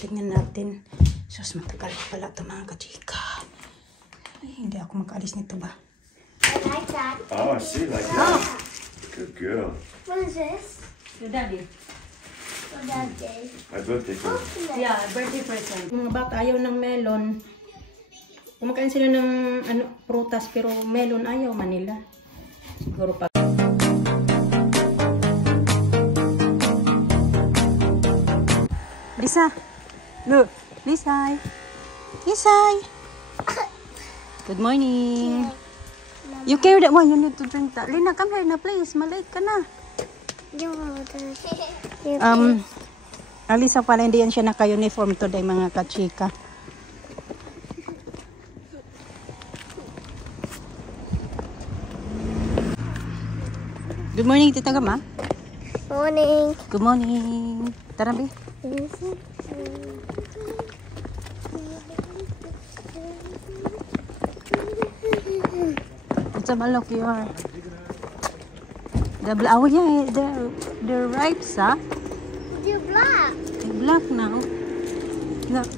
Tingnan natin. Sus, matagal pala ito mga kachika. Ay, hindi ako makaalis nito ba? I like that. Oh, I see, like that. Good girl. What is this? Your daddy. For that day. My birthday gift. Yeah, birthday present. Mga bata ayaw ng melon. Kumakain sila ng prutas pero melon ayaw Manila. Siguro pa. Lisa. Look. Lisay. Lisay. Good morning. You carry that one. You need to drink that. Lina, come here na please. Malate ka na. Alisa pala hindi yan siya naka-uniform today mga kachika. Good morning, Tita Gama. Morning. Good morning. Tara, Bi. It's a malok you are. Oh yeah, they're ripe, huh? You're black. They're black now. Look,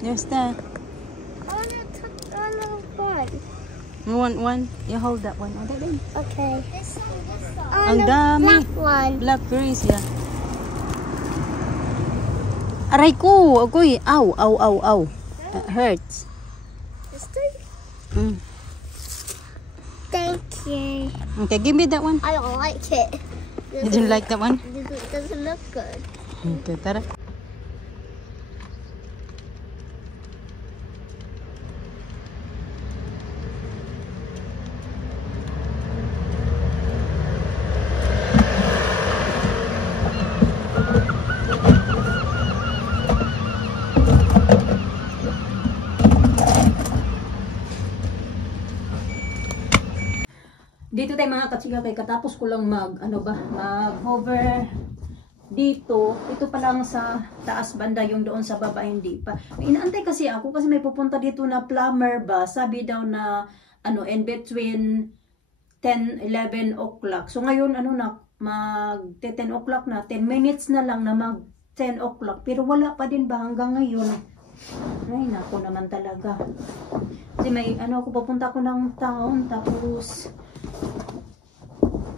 there's the I want to one. you want one. You hold that one. Oh, that one. Okay. Ang dami. Black one. Blackberries, yeah. Aray ko, agoy. Ow, ow, ow, ow. It hurts. This thing? Mm. Thank you. Okay, give me that one. I don't like it. You don't like that one? It doesn't look good. Okay, tara. Dito tayo mga katsiga kay katapos ko lang mag-hover dito. Ito pa lang sa taas banda, yung doon sa baba hindi pa. Inaantay kasi ako kasi may pupunta dito na plumber ba. Sabi daw na in between 10-11 o'clock. So ngayon mag 10 o'clock na, 10 minutes na lang na mag 10 o'clock. Pero wala pa din ba hanggang ngayon? Ay nako naman talaga. Kasi may ako pupunta ko ng town tapos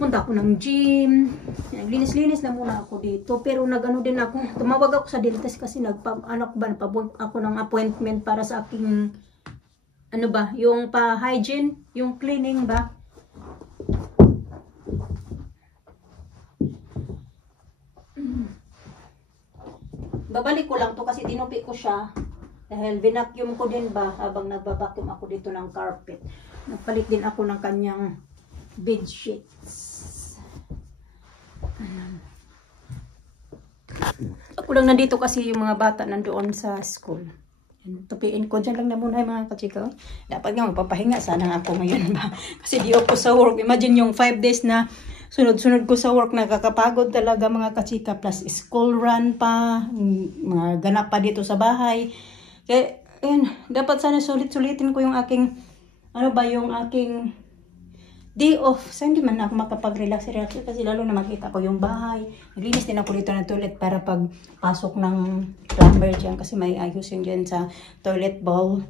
punta ako ng gym. Linis-linis na muna ako dito. Pero din ako. Tumawag ako sa dentist kasi nagpa-book ako ng appointment para sa aking yung pa-hygiene, yung cleaning ba. Babalik ko lang to kasi dinupi ko siya. Dahil binacuum ko din ba habang nagbabacuum ako dito ng carpet. Nagpalit din ako ng kanyang bed sheets. Ako lang nandito kasi yung mga bata nandoon sa school. Tupiin ko dyan lang na muna yung mga kachika. Dapat nga magpapahinga sana ako ngayon ba. Kasi di ako sa work. Imagine yung 5 days na sunod-sunod ko sa work. Nakakapagod talaga mga kachika. Plus school run pa. Mga ganap pa dito sa bahay. Kaya dapat sana sulit-sulitin ko yung aking yung aking day off. So, hindi man ako makapag-relax kasi lalo na makita ko yung bahay. Naglinis din ako dito ng toilet para pag pasok ng plumber dyan kasi may ayusin dyan sa toilet bowl.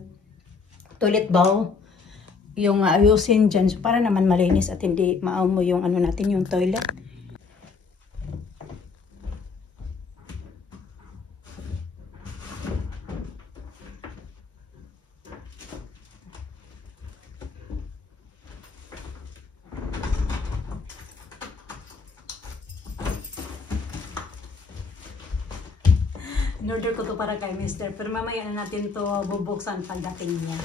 Yung ayusin dyan so, para naman malinis at hindi maamoy yung natin yung toilet. In-order ko to para kay Mister. Pero mamaya na natin to bubuksan pagdating niya.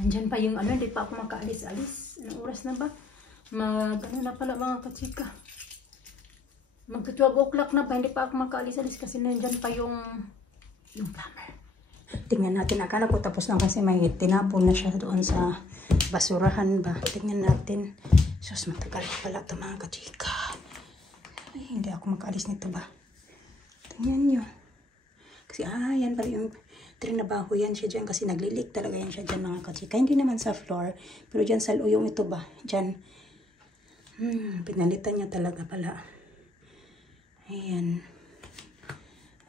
Nandyan pa yung hindi pa ako makaalis-alis. Anong oras na ba? Na pala mga kachika. Mag-12 o'clock na pa. Hindi pa ako makaalis-alis kasi nandyan pa yung plumber. Tingnan natin. Akala ko tapos na kasi may tinapon na siya doon sa basurahan ba. Tingnan natin. Sus, matagal pala ito mga kachika. Ay, hindi ako makaalis nito ba. Tingnan nyo. Kasi yan pala yung trinabaho yan siya dyan. Kasi naglilik talaga yan siya dyan mga kachika. Hindi naman sa floor. Pero dyan sa yung ito ba. Dyan. Pinalitan niya talaga pala. Ayan.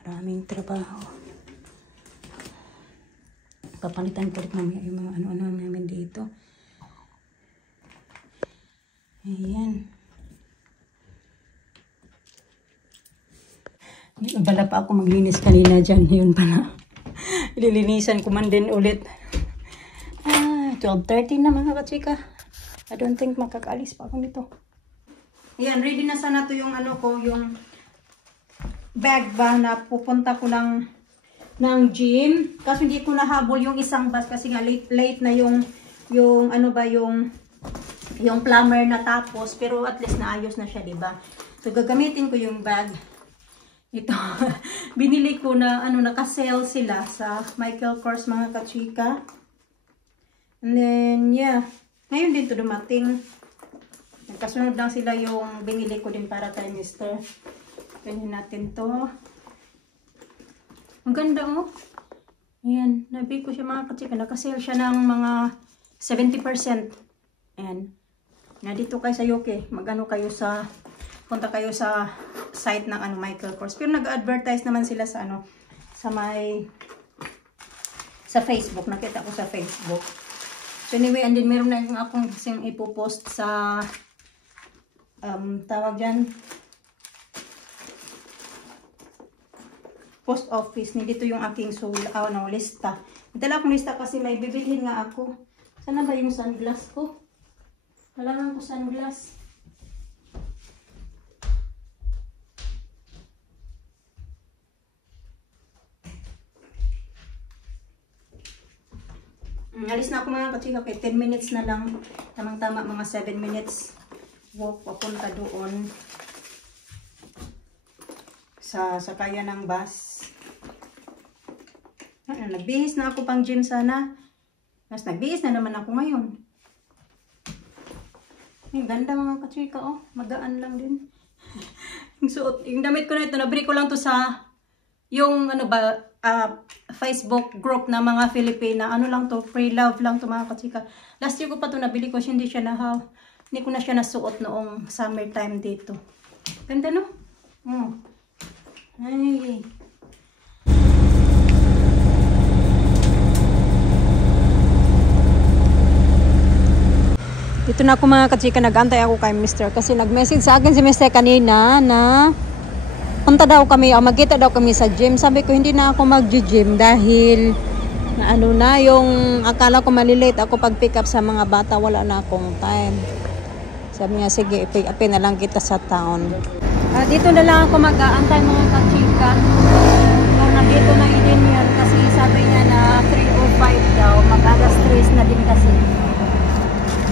Maraming trabaho. Papalitan ko ulit namin yung mga ano-ano namin dito. Ayan. Bala pa ako maglinis kanina dyan. Yun pala. Ililinisan ko man din ulit. 12:30 na mga kachika. I don't think makakaalis pa ako nito. Ayan, ready na sana to yung ano ko, yung bag ba na pupunta ko ng gym. Kasi hindi ko nahabol yung isang bus kasi nga late na yung ano ba yung plumber na tapos. Pero at least naayos na siya, diba? So gagamitin ko yung bag. Ito, binili ko na ano, naka-sale sila sa Michael Kors mga kachika. And then, yeah. Ngayon din to dumating. Nagkasunod lang sila yung binili ko din para kay Mr. Ganyan natin to. Ang ganda oh. Ayan, nabili ko siya mga kachika. Naka-sale siya ng mga 70%. Ayan. Na dito kayo sa UK, magano kayo sa, punta kayo sa site ng ano, Michael Kors. Pero nag-advertise naman sila sa ano, sa Facebook. Nakita ko sa Facebook. So anyway, and then meron na yung akong kasing ipopost sa tawag dyan, post office. Dito yung aking lista. Dala akong lista kasi may bibilhin nga ako. Sana ba yung sunglass ko? Kailangan ko sunglass. Alis na ako mga kachika, kay 10 minutes na lang. Tamang-tama mga 7 minutes walk papunta doon sa sakaya ng bus. Nagbihis na ako pang gym sana. Mas nagbihis na naman ako ngayon. Ang ganda mga kachika, oh. Magaan lang din. Yung damit ko na ito, nabili ko lang to sa yung ano ba, Facebook group na mga Filipina. Ano lang to, pre-love lang to mga kachika. Last year ko pa to nabili ko, hindi ko na siya nasuot noong summertime dito. Ganda no? Ay. Dito na ako mga kachika, nag-antay ako kay Mr. Kasi nag-message sa akin si Mr. kanina na punta daw kami o magkita daw kami sa gym. Sabi ko hindi na ako mag-gym dahil na ano na yung akala ko malilate ako pag pick up sa mga bata, wala na akong time. Sabi niya sige, pick upin na lang kita sa town. Dito na lang ako mag-aantay mga kachika. So nandito na din yan kasi sabi niya na 3:05 daw, mag-alas 3 na din kasi.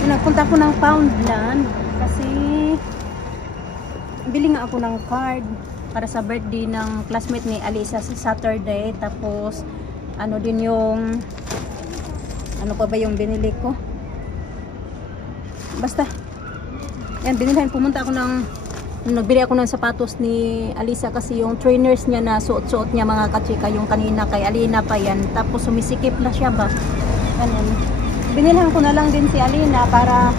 So, nagpunta ko ng Poundland kasi bili nga ako ng card para sa birthday ng classmate ni Alisa sa Saturday. Tapos ano din yung ano pa ba yung binili ko, basta yan binilhan. Pumunta ako nagbili ako ng sapatos ni Alisa kasi yung trainers niya na suot-suot niya mga kachika yung kanina kay Alina pa yan. Tapos sumisikip na siya ba ganun. Binilhan ko na lang din si Alina para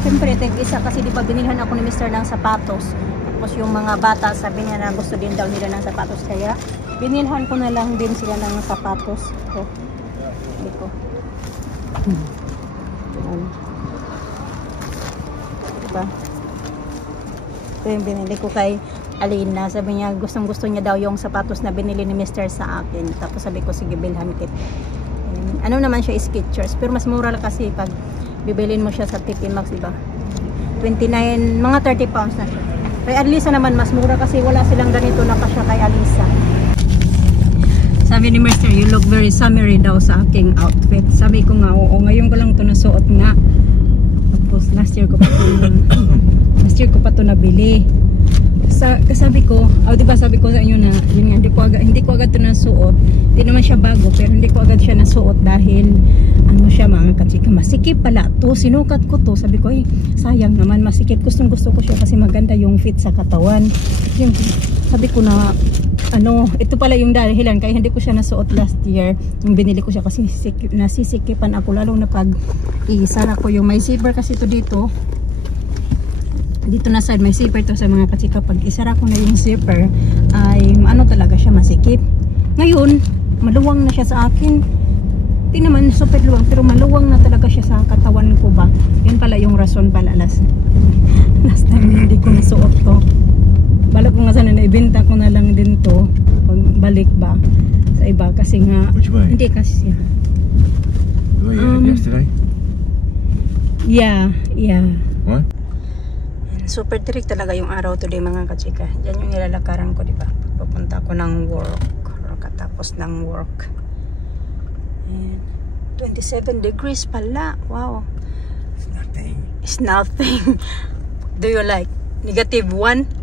siyempre tig-isa kasi di ba binilhan ako ni Mr. ng sapatos. Tapos yung mga bata sabi niya na gusto din daw nila ng sapatos kaya binilhan ko na lang din sila ng sapatos. So, dito. Diba? Ito yung binili ko kay Alina. Sabi niya gustong gusto niya daw yung sapatos na binili ni Mr. sa akin. Tapos sabi ko sige bilhan kit. Ano naman siya, Skechers. Pero mas mura lang kasi pag bibilin mo siya sa TP Maxx, diba? 29, mga 30 pounds na siya. Kay Alisa naman mas mura kasi wala silang ganito na kasya kay Alisa. Sabi ni Mr. you look very summery daw sa aking outfit. Sabi ko nga oo, ngayon ko lang to nasuot nga. Tapos last year ko pa to nabili. Sabi ko, diba sabi ko sa inyo na yun nga, hindi ko agad to nasuot. Hindi naman siya bago pero hindi ko agad siya nasuot dahil ano siya mga kachika, masikip pala to, sinukat ko to. Sabi ko sayang naman masikip, gustong gusto ko siya kasi maganda yung fit sa katawan. Yung, sabi ko na ano, ito pala yung dahilan kaya hindi ko siya nasuot last year. Yung binili ko siya kasi nasisikipan ako lalo na pag isara ko yung may zipper kasi ito dito. dito na side may zipper to sa mga kachika. Pag isara ko na yung zipper ay ano talaga siya, masikip. Ngayon maluwang na siya sa akin. Di naman super luwang pero maluwang na talaga siya sa katawan ko ba. Yun pala yung rason pala last time hindi ko nasuot to. Balak ko nga sana na ibenta ko na lang din to pag balik ba sa iba kasi nga Which way? hindi kasi The way you had yesterday? yeah. What? Super direct talaga yung araw today mga kachika. Yan yung nilalakaran ko, di ba? Pupunta ako ng work or katapos ng work. And 27 degrees pala. Wow. It's nothing. It's nothing. Do you like? -1?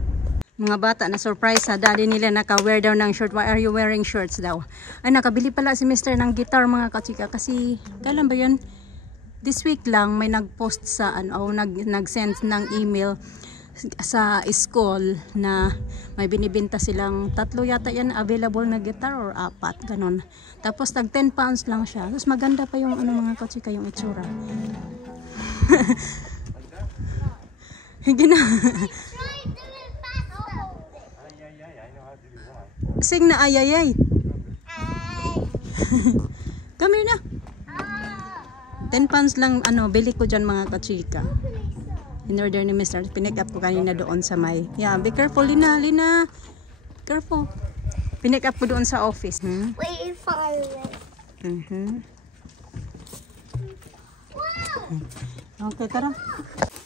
Mga bata na surprise sa daddy nila naka-wear daw ng shirt. Why are you wearing shirts daw? Ay, nakabili pala si Mr. ng guitar mga kachika. Kasi, kailan ba yun? This week lang may nag-post sa nag-send ng email sa school na may binibenta silang 3 yata yan available na guitar or 4 ganon. Tapos tag 10 pounds lang siya. Tapos maganda pa yung mga kachika yung itsura. Hindi na. Sing na ayayay. Come here na. 10 pounds lang bili ko dyan mga kachika. In order ni Mr. Pinick up ko kanina doon sa may. Yeah, be careful Lina. Careful. Pinick up ko doon sa office. Wait for it. Wow. Okay, tara.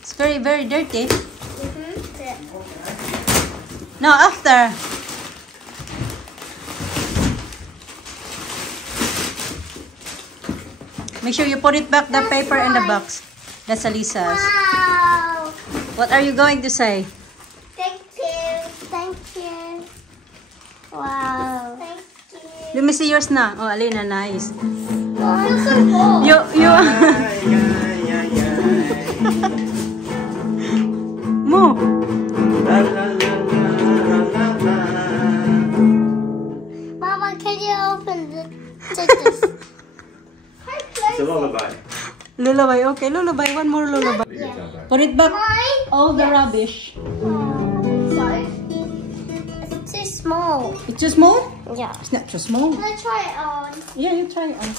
It's very, very dirty. Now, after. Make sure you put it back, the paper in the box. That's Alisa's. Wow. What are you going to say? Thank you. Thank you. Wow. Thank you. Let me see yours na. Oh, Alina, nice. Oh, I'm so cool. You. Mo. Mama, can you open this? It's a lullaby. Lullaby, okay. Lullaby, one more lullaby. Put it back. All the rubbish. So, it's too small. It's too small? Yeah. It's not too small. Can I try it on? Yeah, you try it on.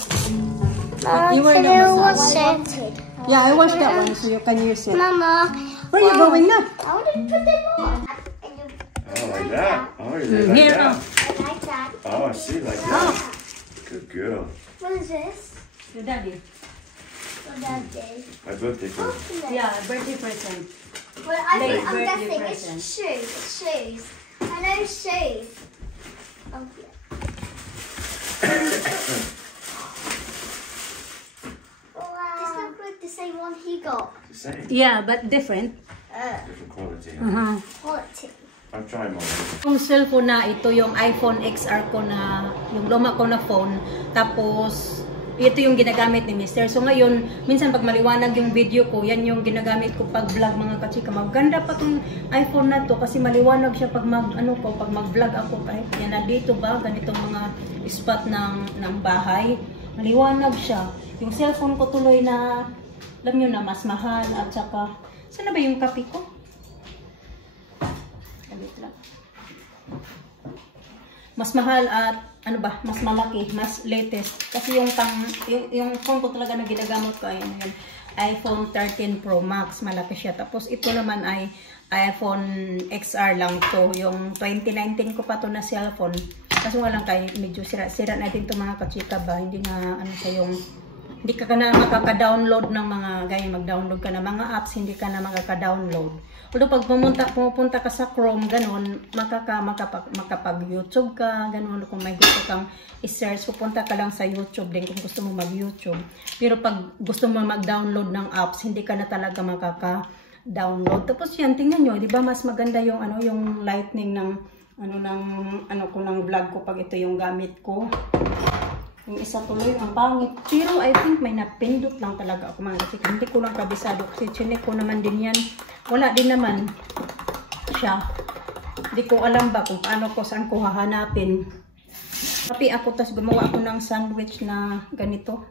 Mama, You were can the you massage. wash it? Yeah, I washed that one so you can use it. Mama. Where are you going now? I want to put it on. Oh, like that. Oh, you did like Here, that. I like that. Oh, I see, like Oh, that. Good girl. What is this? your daddy. What that is? My birthday present. Yeah, birthday present. Well, Big I'm birthday guessing present. it's shoes. It's shoes. I know shoes. Oh, yeah. Wow. This looks like the same one he got. The same. Yeah, but different. Different quality. Quality. I'll try mine. Yung cellphone na ito, yung iPhone XR ko na, yung luma ko na phone. Tapos, ito yung ginagamit ni Mr. So ngayon, minsan pag maliwanag yung video ko, yan yung ginagamit ko pag vlog mga kachika. Maganda pa tong iPhone na to kasi maliwanag siya pag pag mag-vlog ako. Kahit yan na dito ba, ganitong mga spot ng bahay. Maliwanag siya. Yung cellphone ko tuloy na, alam nyo na, mas mahal at saka, saan na ba yung kape ko? Mas mahal at mas malaki, mas latest. Kasi yung phone ko talaga na ginagamit ko ay yun, iPhone 13 Pro Max, malaki siya. Tapos ito naman ay iPhone XR lang to. Yung 2019 ko pa to na cellphone. Kasi walang medyo sira na din to mga kachika ba. Hindi na hindi ka na makaka-download ng mga mag-download ka na mga apps, hindi ka na makaka-download. Although pag pumupunta ka sa Chrome, ganun, makapag-YouTube ka, ganun, kung may gusto kang i-search, pupunta ka lang sa YouTube din kung gusto mo mag-YouTube. Pero pag gusto mo mag-download ng apps, hindi ka na talaga makaka-download. Tapos yan, tingnan nyo, di ba mas maganda yung yung lightning ng ng vlog ko pag ito yung gamit ko. Yung isa tuloy ang pangit. Pero I think may napindot lang talaga ako mga kasi hindi ko lang kabisado kasi chinek ko naman din yan. Wala din naman siya. Hindi ko alam ba kung paano ko saan ko hahanapin. Tapi ako tas gumawa ako ng sandwich na ganito.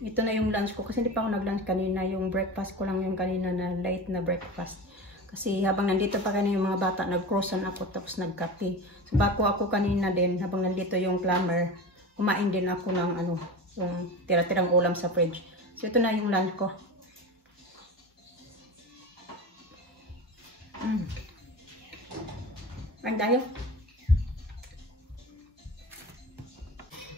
Ito na yung lunch ko kasi hindi pa ako nag-lunch kanina. Yung breakfast ko lang yung kanina na late na breakfast. Kasi habang nandito pa kanina yung mga bata, nag-crossan ako tapos nagkape. So bako ako kanina din, habang nandito yung plumber, kumain din ako ng ano, yung tira-tirang ulam sa fridge. So ito na yung lunch ko. Ang tayo.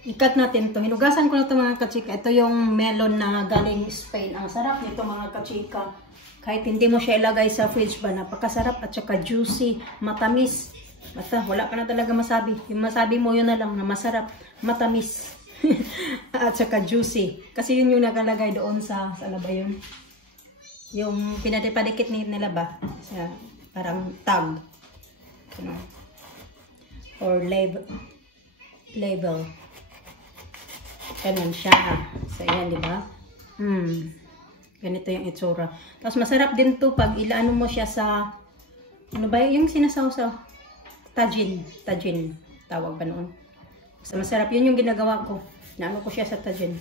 Ikat natin to. Hinugasan ko na ito mga kachika. Ito yung melon na galing Spain. Ang sarap nito mga kachika. Kahit hindi mo siya ilagay sa fridge ba, napakasarap at saka juicy, matamis. Basta wala ka na talaga masabi. Yung masabi mo yun na lang na masarap, matamis. At saka juicy. Kasi yun yung nakalagay doon sa ano ba yun? Yung pinadipadikit nila ba? Sa parang tag. Ano? Or label. Ganun siya. So, yan, di ba? Ganito yung itsura. Tapos, masarap din to pag ilaano mo siya sa, ano ba yung sinasawsaw? Tajin. Tajin. Tawag ba noon? So, masarap. Yun yung ginagawa ko. Naano ko siya sa tajin.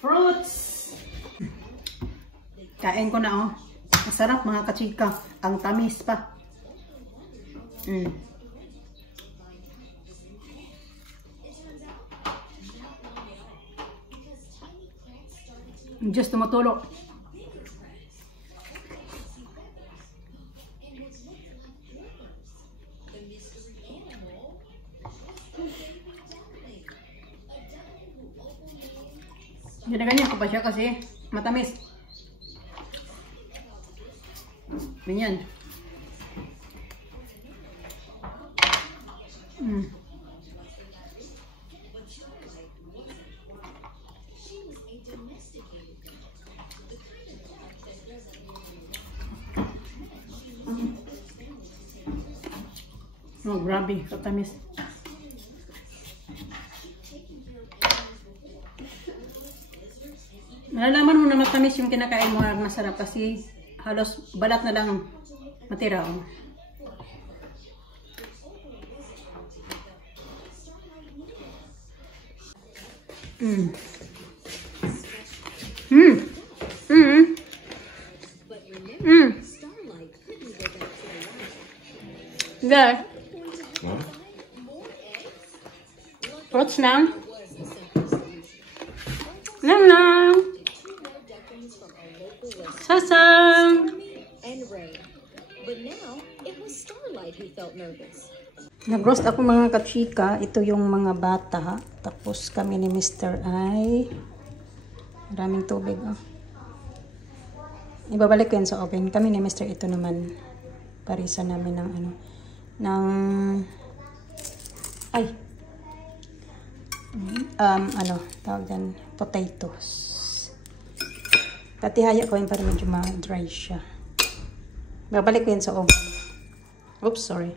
Fruits! Kain ko na oh. Masarap mga kachika. Ang tamis pa. Just tumutulog. Ginaganyan ko pa siya kasi matamis. Ganyan. Oh, grabe, katamis. Malalaman mo na matamis yung kinakain mo na masarap kasi halos balat na lang matira. Oh. There. What? Fruits now. Lang lang. Sasang. And Ray. But now it was Starlight who felt nervous. Nag-roast ako mga kachika. Ito yung mga bata. Tapos kami ni Mr. ay maraming tubig. Oh. Ibabalik ko yan sa oven. Kami ni Mr. ito naman. Parisa namin ng ano. Ng ay ano tawag yan, potatoes. Patihaya ko yun para medyo ma-dry siya. Babalik ko yun sa oven. Oops, sorry.